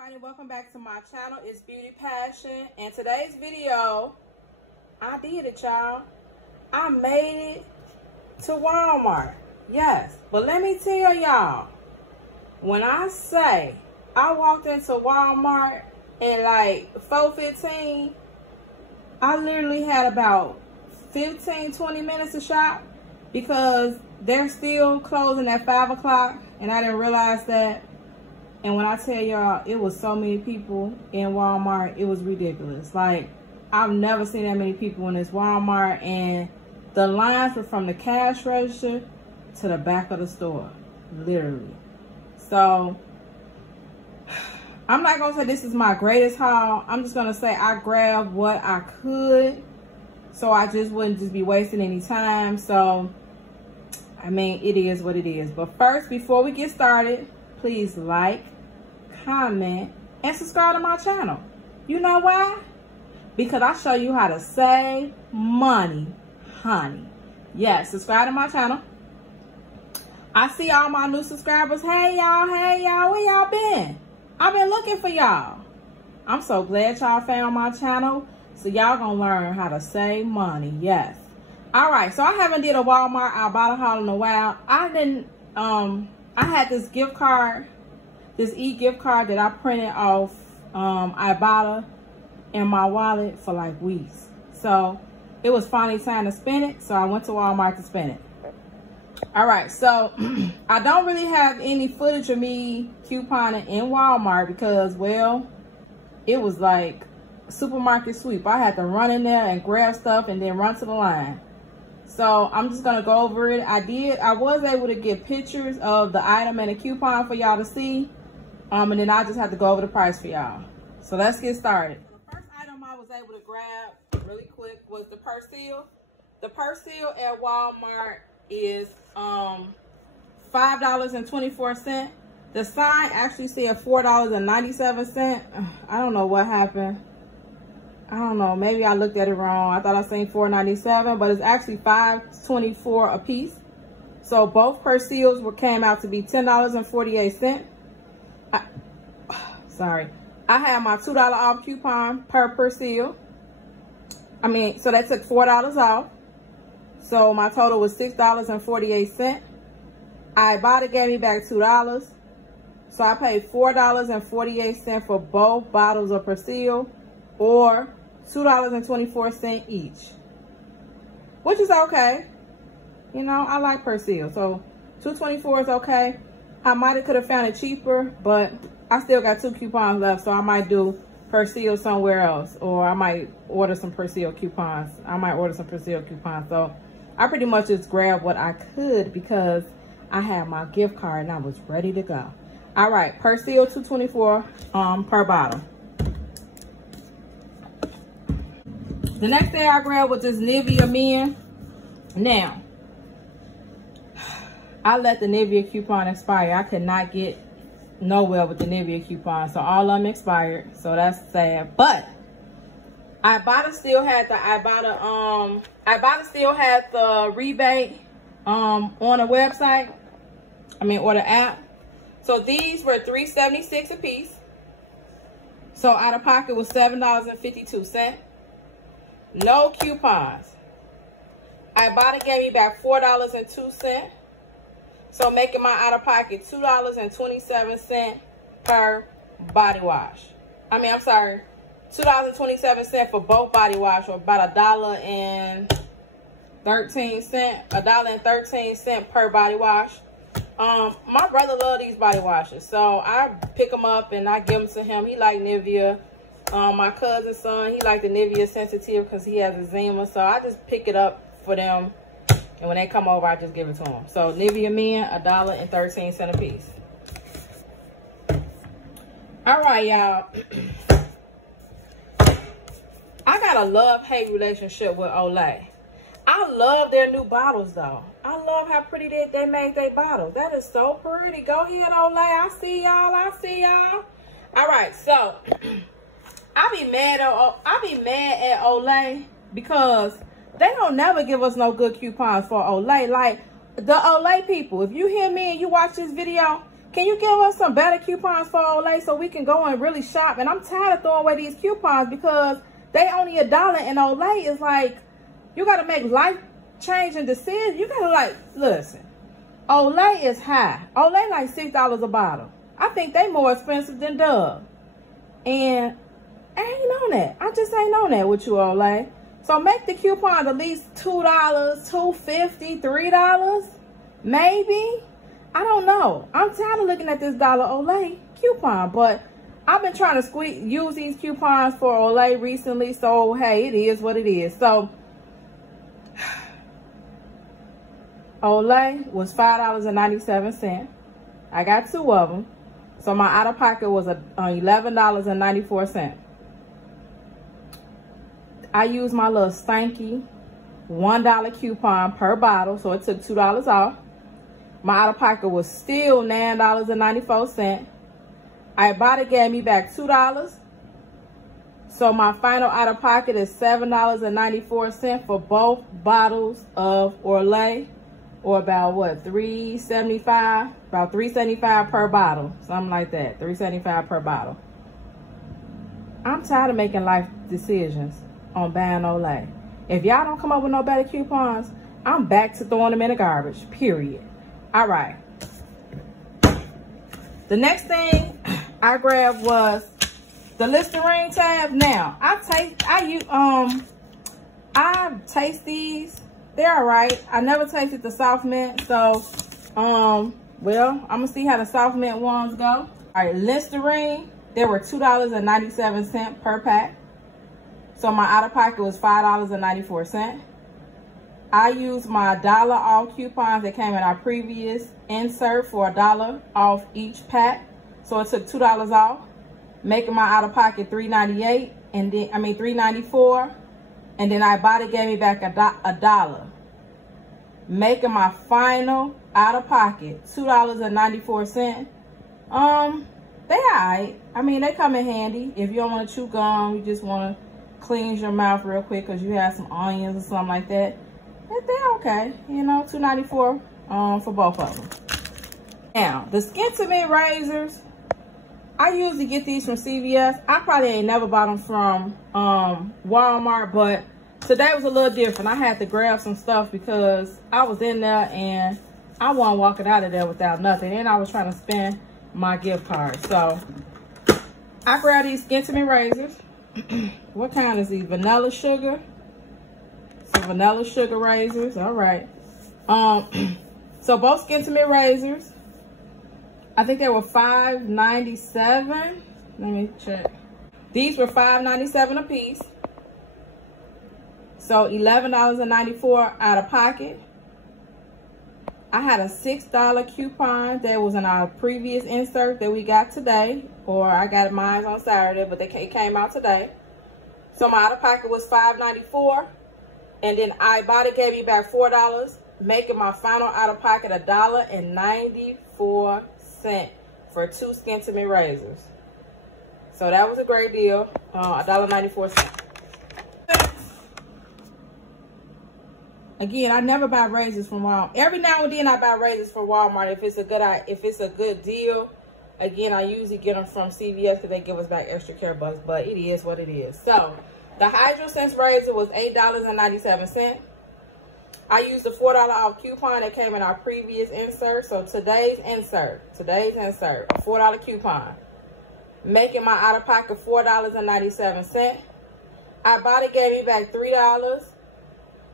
everybody, welcome back to my channel. It's Beauty Passion, and today's video, I did it, y'all. I made it to Walmart. Yes, but let me tell y'all, when I say I walked into Walmart in like 4:15, I literally had about 15-20 minutes to shop because they're still closing at 5 o'clock, and I didn't realize that. And when I tell y'all, it was so many people in Walmart, it was ridiculous. Like, I've never seen that many people in this Walmart, and the lines were from the cash register to the back of the store, literally. So, I'm not gonna say this is my greatest haul. I'm just gonna say I grabbed what I could, so I just wouldn't just be wasting any time. So, I mean, it is what it is. But first, before we get started, please like, comment, and subscribe to my channel. You know why? Because I show you how to save money, honey. Yes, subscribe to my channel. I see all my new subscribers. Hey y'all, where y'all been? I've been looking for y'all. I'm so glad y'all found my channel. So y'all gonna learn how to save money. Yes. All right, so I haven't did a Walmart IBOTTA haul in a while. I had this gift card, this e-gift card that I printed off IBOTTA in my wallet for like weeks. So it was finally time to spend it. So I went to Walmart to spend it. All right, so I don't really have any footage of me couponing in Walmart because, well, it was like supermarket sweep. I had to run in there and grab stuff and then run to the line. So I'm just gonna go over it. I was able to get pictures of the item and a coupon for y'all to see. And then I just have to go over the price for y'all. So let's get started. The first item I was able to grab really quick was the purse seal. The purse seal at Walmart is $5.24. The sign actually said $4.97. I don't know what happened. I don't know, maybe I looked at it wrong. I thought I seen $4.97, but it's actually $5.24 a piece. So both purse seals came out to be $10.48. Sorry. I had my $2 off coupon per purse seal. So that took $4 off. So my total was $6.48. IBOTTA gave me back $2. So I paid $4.48 for both bottles of purse seal, or $2.24 each, which is okay. You know, I like purse seal, so $2.24 is okay. I could have found it cheaper, but I still got 2 coupons left, so I might do purse seal somewhere else, or I might order some purse seal coupons. So I pretty much just grabbed what I could because I had my gift card and I was ready to go. All right, purse seal $2.24 per bottle. The next thing I grabbed was this Nivea Men. Now, I let the Nivea coupon expire. I could not get nowhere with the Nivea coupon, so all of them expired. So that's sad. But IBOTTA still had the rebate on the website. Or the app. So these were $3.76 a piece. So out of pocket was $7.52. No coupons. IBOTTA gave me back $4.02. So making my out of pocket $2.27 per body wash. $2.27 for both body wash, or about $1.13. $1.13 per body wash. My brother loves these body washes, so I pick them up and I give them to him. He like Nivea. My cousin's son, he liked the Nivea Sensitive because he has eczema. So I just pick it up for them. And when they come over, I just give it to them. So Nivea Men, $1.13 a piece. All right, y'all. I got a love-hate relationship with Olay. I love their new bottles, though. I love how pretty they made their bottles. That is so pretty. Go ahead, Olay. I see y'all. All right, so I be mad at Olay because they don't never give us no good coupons for Olay. Like, the Olay people, if you hear me and you watch this video, Can you give us some better coupons for Olay so we can go and really shop? And I'm tired of throwing away these coupons because they only $1, and Olay is like, you got to make life-changing decisions. You got to like, listen, Olay is high. Olay like $6 a bottle. I think they more expensive than Dove. And I ain't on that. I just ain't on that with you, Olay. So make the coupons at least $2, $2.50, $3, maybe. I don't know. I'm tired of looking at this dollar Olay coupon, but I've been trying to use these coupons for Olay recently, so hey, it is what it is. So Olay was $5.97. I got 2 of them, so my out of pocket was $11.94. I used my little stanky $1 coupon per bottle, so it took $2 off. My out of pocket was still $9.94. IBOTTA gave me back $2. So my final out of pocket is $7.94 for both bottles of Olay, or about what, $3.75? About $3.75 per bottle. Something like that. $3.75 per bottle. I'm tired of making life decisions on buying Olay. If y'all don't come up with no better coupons, I'm back to throwing them in the garbage. Period. All right. The next thing I grabbed was the Listerine tab. Now, I taste these. They're all right. I never tasted the soft mint, so well, I'm gonna see how the soft mint ones go. All right, Listerine. They were $2.97 per pack. So my out of pocket was $5.94. I used my $1 off coupons that came in our previous insert for $1 off each pack. So it took $2 off, making my out of pocket $3.98, and then $3.94, and then IBOTTA gave me back $1, making my final out of pocket $2.94. They alright. I mean, they come in handy if you don't want to chew gum, you just want to cleanse your mouth real quick because you have some onions or something like that. They're okay, you know, $2.94 for both of them. Now, the Skin to Mint razors, I usually get these from CVS. I probably ain't never bought them from Walmart, but today was a little different. I had to grab some stuff because I was in there and I wasn't walking out of there without nothing, and I was trying to spend my gift card. So I grabbed these Skin to Mint razors. What kind is these? Vanilla sugar. Some vanilla sugar razors. All right. So both Skin to Mint razors, I think they were $5.97. Let me check. These were $5.97 a piece. So $11.94 out of pocket. I had a $6 coupon that was in our previous insert that we got today, or I got mine on Saturday, but it came out today. So my out of pocket was $5.94, and then IBOTTA gave me back $4, making my final out of pocket $1.94 for 2 Skin to Mint razors. So that was a great deal, $1.94. Again, I never buy razors from Walmart. Every now and then I buy razors from Walmart if it's a good deal. Again, I usually get them from CVS because they give us back extra care bucks, but it is what it is. So the Hydro Sense razor was $8.97. I used the $4 off coupon that came in our previous insert. So today's insert, a $4 coupon, making my out of pocket $4.97. IBOTTA gave me back $3.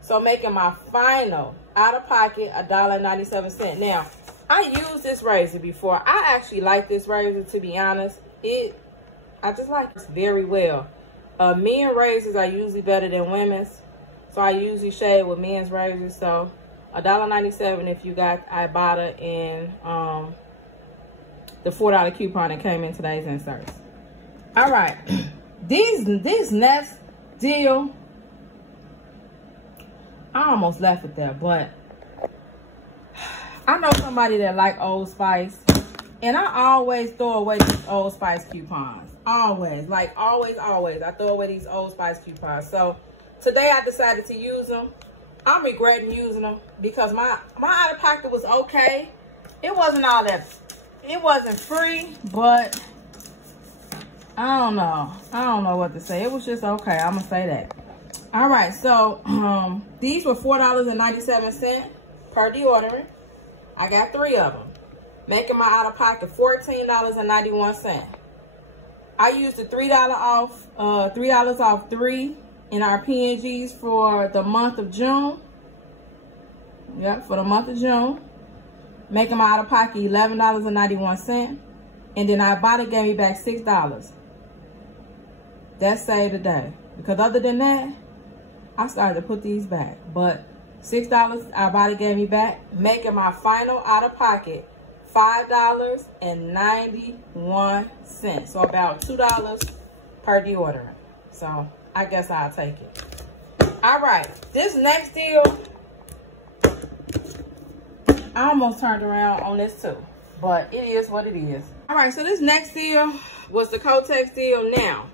So making my final out of pocket $1.97. Now, I used this razor before. I actually like this razor, to be honest. I just like it very well. Men razors are usually better than women's, so I usually shave with men's razors. So $1.97 if you got IBOTTA and the $4 coupon that came in today's inserts. All right, this next deal, I almost left it there, but I know somebody that like Old Spice, and I always throw away these Old Spice coupons. Always, like always, I throw away these Old Spice coupons. So today I decided to use them. I'm regretting using them because my out of pocket was okay. It wasn't all that it wasn't free, but I don't know. I don't know what to say. It was just okay. I'm gonna say that. All right, so these were $4.97 per deodorant. I got 3 of them, making my out of pocket $14.91. I used the $3 off 3 in our P&Gs for the month of June. Yep, for the month of June, making my out of pocket $11.91, and then IBOTTA gave me back $6. That saved the day, because other than that, I started to put these back. But $6 IBOTTA gave me back, making my final out of pocket $5.91. So about $2 per deodorant. So I guess I'll take it. All right, this next deal, I almost turned around on this too, but it is what it is. All right, so this next deal was the Kotex deal. Now,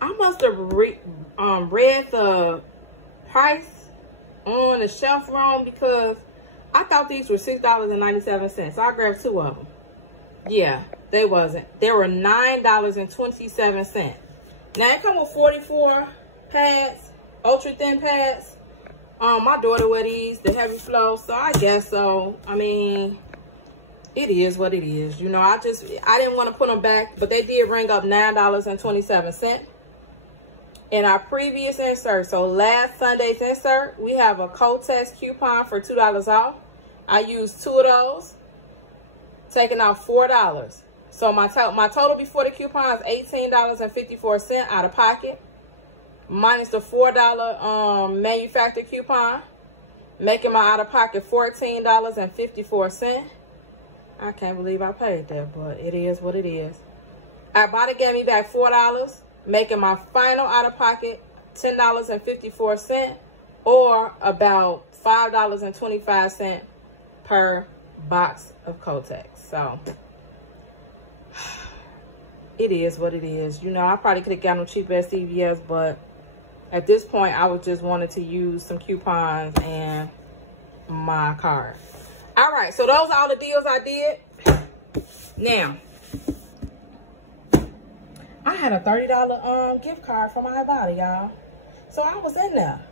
I must have read the price on the shelf wrong, because I thought these were $6.97. So I grabbed 2 of them. Yeah, they wasn't. They were $9.27. Now it come with 44 pads, ultra thin pads. My daughter wear these, the heavy flow, so I guess so. I mean, it is what it is. You know, I didn't want to put them back, but they did ring up $9.27. In our previous insert, so last Sunday's insert, we have a Kotex coupon for $2 off. I used 2 of those, taking out $4. So my total before the coupon is $18.54 out of pocket, minus the $4 manufacturer coupon, making my out of pocket $14.54. I can't believe I paid that, but it is what it is. IBOTTA gave me back $4, making my final out of pocket $10.54, or about $5.25 per box of Kotex. So it is what it is. You know, I probably could have gotten them cheap at CVS, but at this point, I was just wanted to use some coupons and my card. All right, so those are all the deals I did. Now, I had a $30 gift card from IBOTTA, y'all. So I was in there.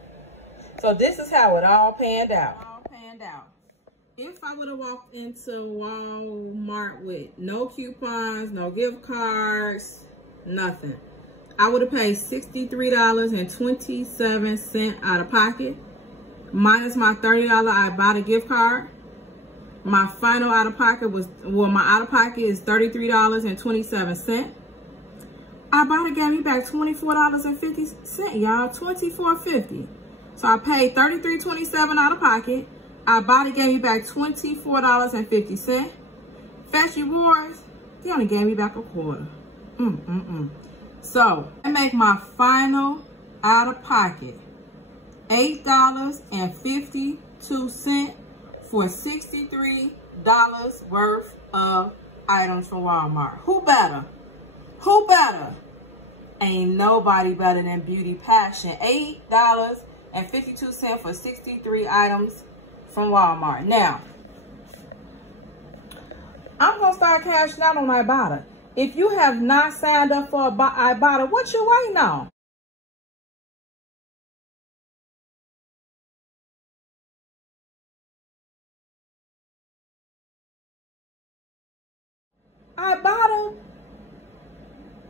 So this is how it all panned out. If I would have walked into Walmart with no coupons, no gift cards, nothing, I would have paid $63.27 out of pocket, minus my $30 IBOTTA gift card. My final out of pocket was, well, my out of pocket is $33.27. IBOTTA gave me back $24.50, y'all, $24.50. So I paid $33.27 out of pocket. IBOTTA gave me back $24.50. Fetch Rewards, they only gave me back a quarter. So I make my final out of pocket $8.52 for $63 worth of items from Walmart. Who better? Who better? Ain't nobody better than Beauty Paschen. $8.52 for 63 items from Walmart. Now, I'm going to start cashing out on IBOTTA. If you have not signed up for IBOTTA, what you waiting on? IBOTTA,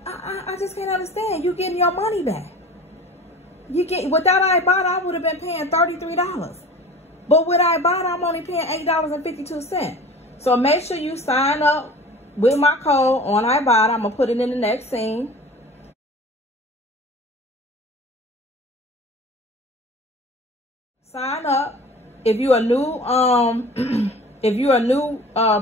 I just can't understand. You getting your money back. You get, without IBOTTA, I would have been paying $33. But with IBOTTA, I'm only paying $8.52. So make sure you sign up with my code on IBOTTA. I'm going to put it in the next scene. Sign up. If you're a new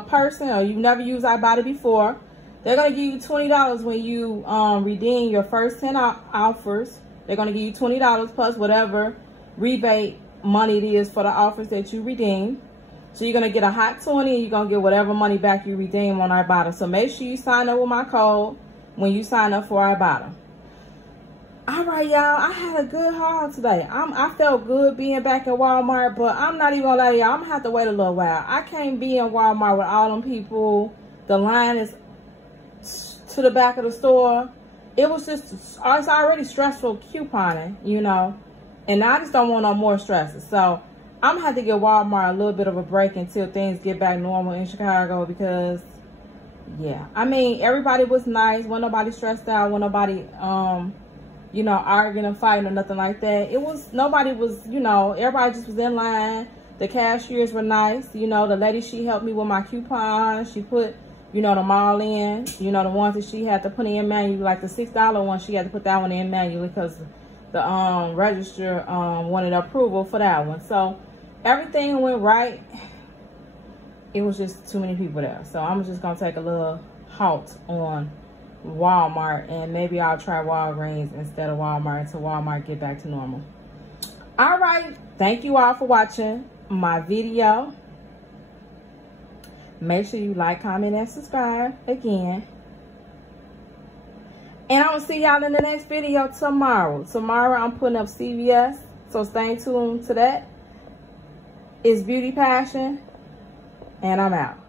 person or you've never used IBOTTA before, they're going to give you $20 when you redeem your first 10 offers. They're going to give you $20 plus whatever rebate money it is for the offers that you redeem. So you're going to get a hot 20 and you're going to get whatever money back you redeem on IBOTTA. So make sure you sign up with my code when you sign up for IBOTTA. All right, y'all. I had a good haul today. I felt good being back in Walmart, but I'm not even going to lie to y'all. I'm going to have to wait a little while. I can't be in Walmart with all them people The line is to the back of the store. It was just, it's already stressful couponing, you know. And I just don't want no more stresses. So I'm gonna have to give Walmart a little bit of a break until things get back normal in Chicago, because yeah, I mean, everybody was nice. Wasn't nobody stressed out. Wasn't nobody you know, arguing and fighting or nothing like that. Nobody was, you know, everybody just was in line. The cashiers were nice. You know, the lady, she helped me with my coupons. She put, you know, them all in. You know, the ones that she had to put in manually, like the $6 one, she had to put that one in manually because the register wanted approval for that one. So everything went right. It was just too many people there. So I'm just gonna take a little halt on Walmart, and maybe I'll try Walgreens instead of Walmart until Walmart get back to normal. All right, thank you all for watching my video. Make sure you like, comment, and subscribe again. And I will see y'all in the next video tomorrow. Tomorrow I'm putting up CVS, so stay tuned to that. It's Beauty Passion, and I'm out.